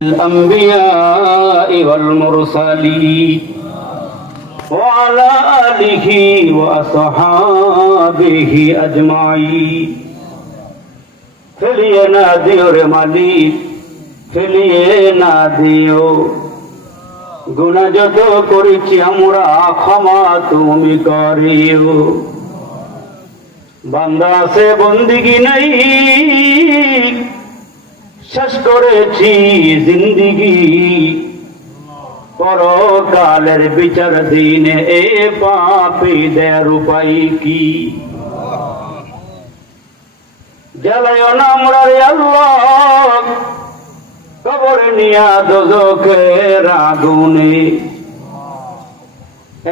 الأنبياء والمرسلين وعلى آله وأصحابه أجمعين ফেলিয়ে না দিও রে মালিক, ফেলিয়ে না দিও। গুনাহ যত করেছি আমরা ক্ষমা তুমি করিও। বান্দা আছে বন্দিগি নাই, শেষ করেছি জিন্দিগি। পরকালের বিচার দিনে এ পাপীদের উপায় কি? জ্বালায়ও না আমরা রে আল্লাহ কবরে নিয়া দোজখের আগুনে।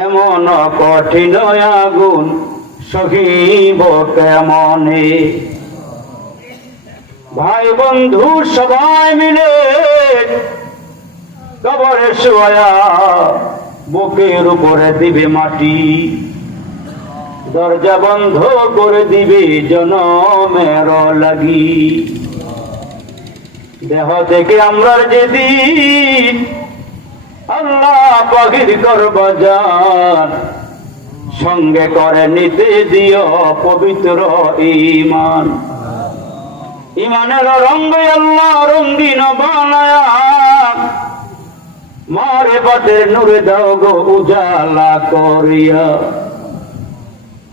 এমন কঠিন আগুন সহিব কেমনে? ভাই বন্ধু সবাই মিলে কবরে শোয়া বুকের উপরে দিবে মাটি, দরজা বন্ধ করে দিবে জনমের লাগি। দেহ থেকে আমরা যেদিন আল্লাহ বাহির করব জান, সঙ্গে করে নিতে দিও পবিত্র ঈমান। ইমানের রঙে আল্লাহ রঙিন বানায়া, মারিফতের নূরে দাও গো উজালা করিয়া।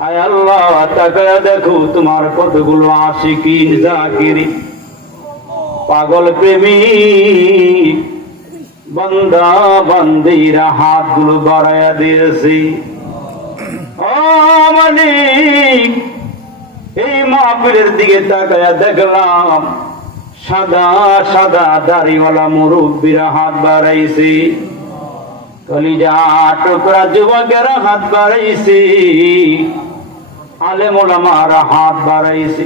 আয় আল্লাহ তাকায়া দেখো তোমার কতগুলো আশিকিন জাকিরি পাগল প্রেমী বান্দা বান্দিরা হাতগুলো বাড়াইয়া দিয়েছি। ও মালিক, এই মাহফিলের দিকে তাকায়া দেখলাম সাদা সাদা দাড়িওয়ালা মুরব্বীরা হাত বাড়াইছে, কলিজা টুকরা যুবকেরা হাত বাড়াইছে, আলেম ওলামারা হাত বাড়াইছে,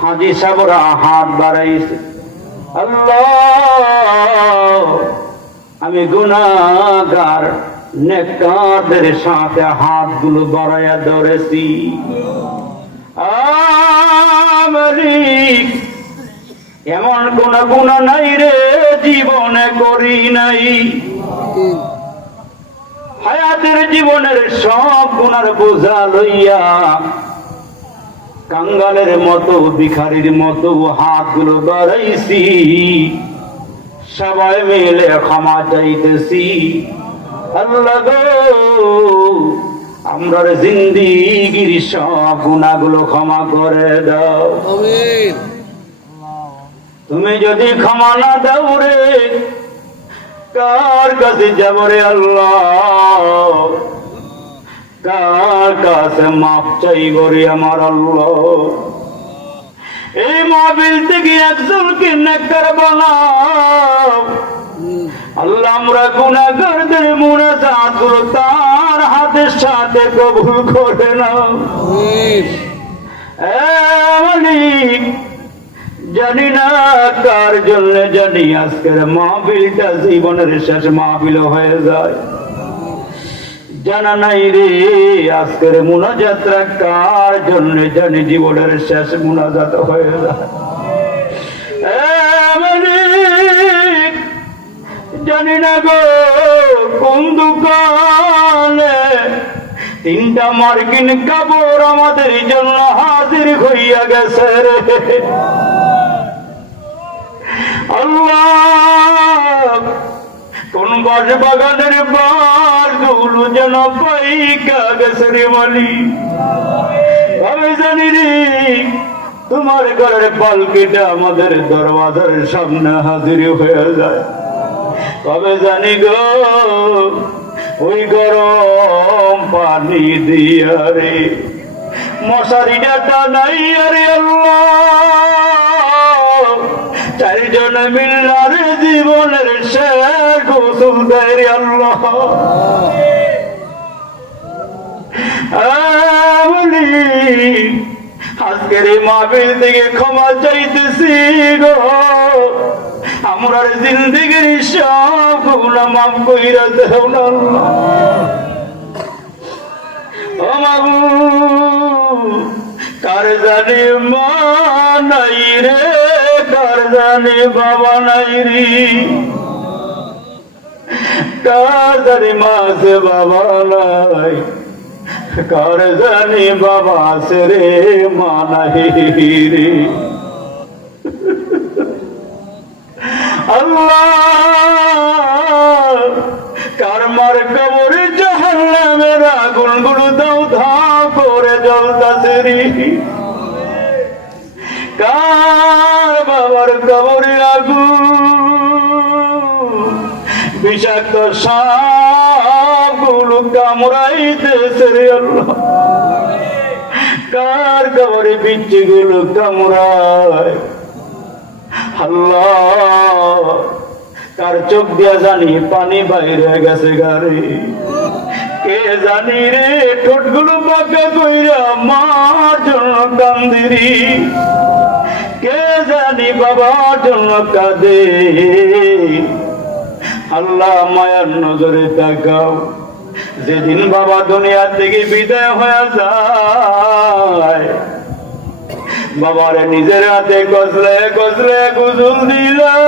হাজী সাহেবরা হাত বাড়াইছে। আল্লাহ, আমি গুনাহগার নেককারদের সাথে হাতগুলো বাড়াইয়া ধরেছি। মালিক, এমন কোন গুনাহ নাই রে জীবনে করি নাই। হায়াতের জীবনের সব গুনার বোঝা লইয়া কাঙ্গালের মতো ভিখারির মতো হাতগুলো বাড়াইছি, সবাই মিলে ক্ষমা চাইতেছি। আল্লাহ গো, আমরার জিন্দিগির সব গুনাহগুলো ক্ষমা করে দাও। আমিন। তুমি যদি ক্ষমা না দাও রে, কার কাছে যাব রে আল্লাহ? কার কাছে মাপ চাইব রে আমার আল্লাহ? এই মাহফিল থেকে একজনকে নেককার বানাও আল্লাহ। আমরা গুনাহগারদের মুনাজাতগুলো তার হাতের সাথে কবুল করে নাও। মালিক, জানি না কার জন্য জানি আজকের মাহফিলটা জীবনের শেষ মাহফিল হয়ে যায়। জানা নাই রে আজকের মুনাজাতটা কার জন্য জানি জীবনের শেষ মুনাজাত হয়ে যায়। মালিক, জানি না গো কোন দোকানে তিনটা মার্কিন কাপড় আমাদের জন্য হাজির হইয়া গেছে রে আল্লাহ। কোন বাস বাগানের বাসগুলো যেন পাইকা গেছে রে মালিক। আমি জানি রে তোমার ঘরের পালকিটা আমাদের দরওয়াজার সামনে হাজির হয়ে যায়। কবে জানি গো ওই গরম পানি দিয়া রে মশারিটা টানাই আরে আল্লাহ, চারজন মিল্লার জীবনের শেষ গোসল দেয় রে আল্লাহ। আজকের এই মাহফিল থেকে ক্ষমা চাইতেছি গো, আমরার জিন্দেগির সব গুনাহ মাফ কইরা দাও না আল্লাহ। ও মাবুদ, কার জানে মা নাই রে, কার জানি বাবা নাই রে, কার জানি মা আছে বাবা নাই, কার জানি বাবা আছে রে মা নাই রে। আল্লাহ কার মার কবরে জাহান্নামের আগুন গুলো দাও ধাও করে জ্বলতাছে রে, কার বাবার কবরে আগুন বিষাক্ত সাপ গুলো কামড়াইতেছে রে আল্লাহ, কার কবরে বিচ্ছি গুলো কামড়ায় আল্লাহ, কার চোখ দিয়া জানি পানি বাইরে গেছে গারে, কে জানি রে ঠোঁটগুলো বাঁকা কইরা মার জন্য কান্দিরি, কে জানি বাবার জন্য কাঁদে। আল্লাহ মায়ার নজরে তাকাও, যেদিন বাবা দুনিয়া থেকে বিদায় হয়ে যায়, বাবারে নিজের হাতে গজলে গজলে গুজুল দিলাম,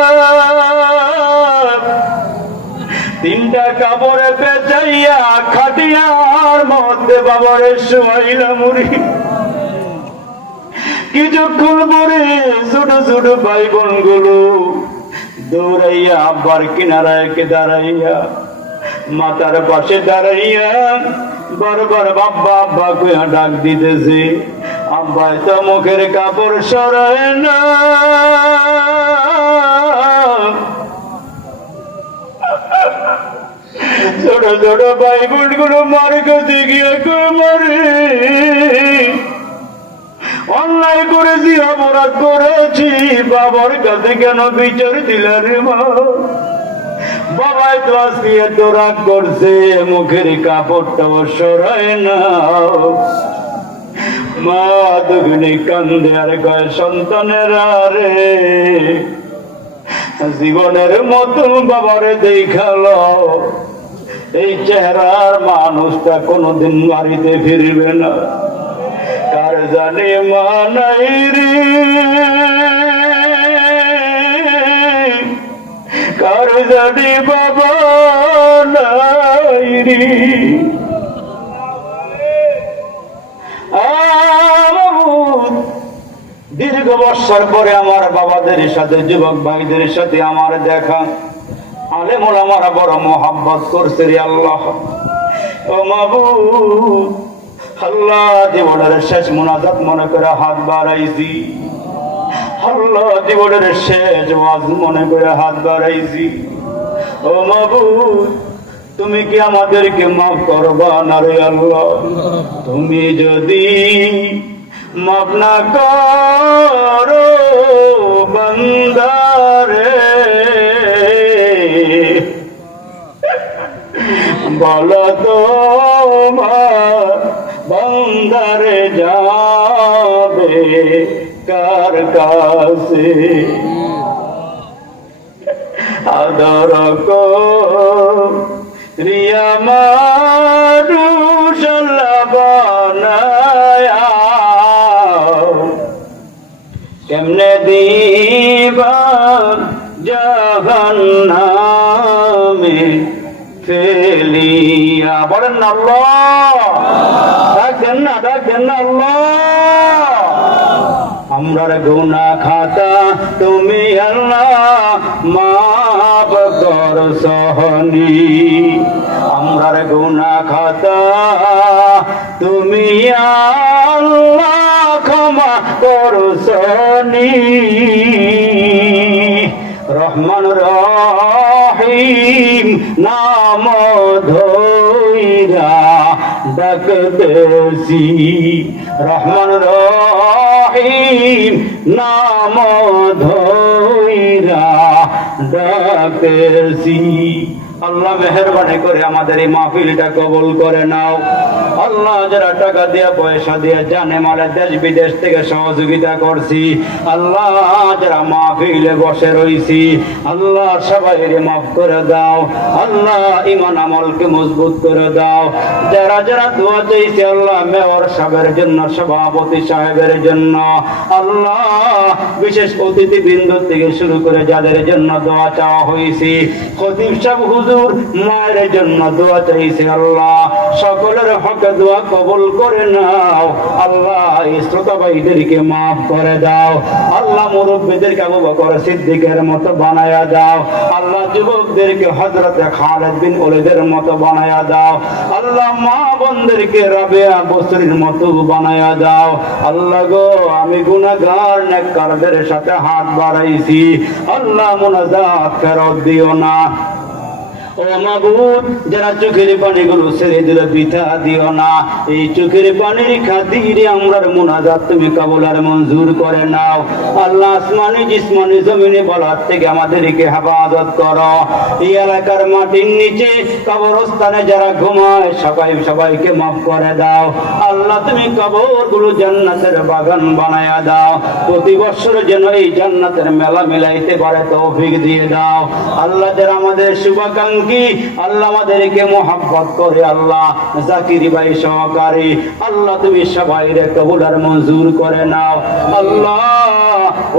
তিনটা কাপড়ে পেঁচাইয়া খাটিয়ার মধ্যে বাবারে শোয়াইলাম মুড়ি। কিছুক্ষণ পরে ছোট ছোট ভাই বোন গুলো দৌড়াইয়া আব্বার কিনারায় কে দাঁড়াইয়া মাথার পাশে দাঁড়াইয়া বারবার বাব্বা আব্বা কইয়া ডাক দিতেছে, আব্বা তো মুখের কাপড় সরায় না। ছোট ছোট ভাই বোন গুলো মার কাছে গিয়ে মারে অন্যায় করেছি অপরাধ করেছি, বাবার কাছে কেন বিচার দিলা রে মা, বাবাই তো আজকে এত রাগ করছে মুখের কাপড়টাও সরায় না। মা দুগুনি কান্দে আর কয় সন্তানেরা রে, জীবনের মতো বাবারে দেখালো, এই চেহারার মানুষটা কোনোদিন বাড়িতে ফিরবে না, কার জানে মা নাই রে, কার জানে বাবা নাই রে। দীর্ঘ বৎসর পরে আমার বাবাদের সাথে যুবক ভাইদের সাথে আমার দেখা, আলেম ওলামারা বড় মোহাব্বত করছে রে আল্লাহ। ও মাবুদ আল্লাহ, জীবনের শেষ মুনাজাত মনে করে হাত বাড়াইছি, আল্লাহ জীবনের শেষ ওয়াজ মনে করে হাত বাড়াইছি। ও মাবুদ, তুমি কি আমাদেরকে মাফ করবা না রে আল্লাহ? তুমি যদি মাফ না করো বান্দারে, বলো তো বান্দারে যাবে কার কাছে? আদর রিয়া মানুষ বানায়া, কেমনে দিবা জাহান্নামে ফেলিয়া। বলেন না আল্লাহ, ডাকেন না আল্লাহ। আমরার গুনাহ খাতা তুমি আল্লাহ মাফ কর সহনি, আমরার গুনাহ খাতা তুমি আল্লাহ ক্ষমা কর সহনি। রহমান রহিম নাম ধইরা ডাকতেছি, রহমান রহিম নাম ধইরা ডাকতেছি। আল্লাহ মেহেরবানি করে আমাদের এই মাহফিলটা কবুল করে নাও। আল্লাহ যারা টাকা দিয়া পয়সা দিয়া জানে মালে দেশ বিদেশ থেকে সহযোগিতা করছি, আল্লাহ যারা মাহফিলে বসে রইছি, আল্লাহ সবাইকে মাফ করে দাও। আল্লাহ ঈমান আমলকে মজবুত করে দাও। যারা যারা দোয়া চাইছে আল্লাহ মেয়র সাহেবের জন্য, সভাপতি সাহেবের জন্য, আল্লাহ বিশেষ অতিথি বৃন্দ থেকে শুরু করে যাদের জন্য দোয়া চাওয়া হয়েছে, খতিব সাহেব হুজুর মায়ের জন্য দোয়া চাইছে, আল্লাহ সকলের হকে দোয়া কবুল করে নাও। আল্লাহ এই শ্রোতা ভাইদেরকে মাফ করে দাও। আল্লাহ মুরব্বীদেরকে আবু বকর সিদ্দিকের মতো বানায়া দাও। আল্লাহ যুবকদেরকে হযরতে খালিদ বিন ওলীদের মতো বানায়া দাও। আল্লাহ মা বোনদেরকে রাবেয়া বসরির মতো বানায়া দাও। আল্লাহ গো আমি গুনাহগার নেককারদের সাথে হাত বাড়াইছি, আল্লাহ মুনাজাত ফেরত দিও না। ও মাবুদ যারা চোখের পানিগুলো ছেড়ে দিল বৃথা দিও না। এই চোখের পানির খাতিরে আমরার মুনাজাত তুমি কবুল আর মঞ্জুর করে নাও। আল্লাহ আসমানি জিসমানি জমিনে বলার থেকে আমাদেরকে হেফাজত করো। এই এলাকার মাটির নিচে কবরস্থানে যারা ঘুমায় সবাইকে মাফ করে দাও। আল্লাহ তুমি কবরগুলো জান্নাতের বাগান বানায়া দাও। প্রতি বছর যেন এই জান্নাতের মেলা মিলাইতে পারে তৌফিক দিয়ে দাও। আল্লাহ যারা আমাদের শুভাকাঙ্ক্ষী, আল্লাহ আমাদেরকে মোহাব্বত করে, আল্লাহ জাকির ভাই সহকারী, আল্লাহ তুমি সবাইরে কবুল আর মঞ্জুর করে নাও। আল্লাহ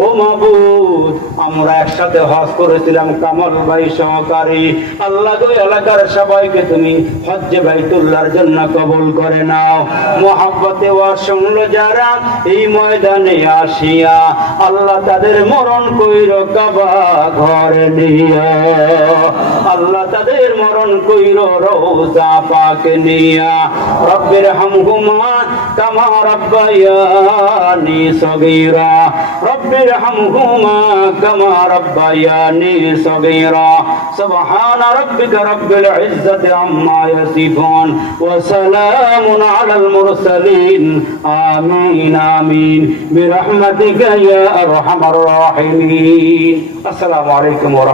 ও মাবুদ আমরা একসাথে হজ করেছিলাম কামাল ভাই সহকারী, আল্লাহ গো এলাকার সবাইকে তুমি হজ্জে বাইতুল্লাহর জন্য কবুল করে নাও। মোহাব্বতে ওয়াজ শুনলো যারা এই ময়দানে আসিয়া, আল্লাহ তাদের মরণ কইর কাবা ঘরে নিয়া, আল্লাহ তাদের মরণ কইর রওজা পাক নিয়া। রব্বির হামহুমা কামা রাব্বায়ানি সগীরা, রব্বির হামহুমা কামা রাব্বায়ানি সগীরা। সুবহানা রাব্বিকা রাব্বিল ইজ্জাতি আম্মা ইয়াসিফুন ওয়া সালামুন আলাল মুরসালিন। আমিন আমিন বিরহমাতিকা ইয়া আরহামার রাহিমিন। আসসালামু আলাইকুম ওয়া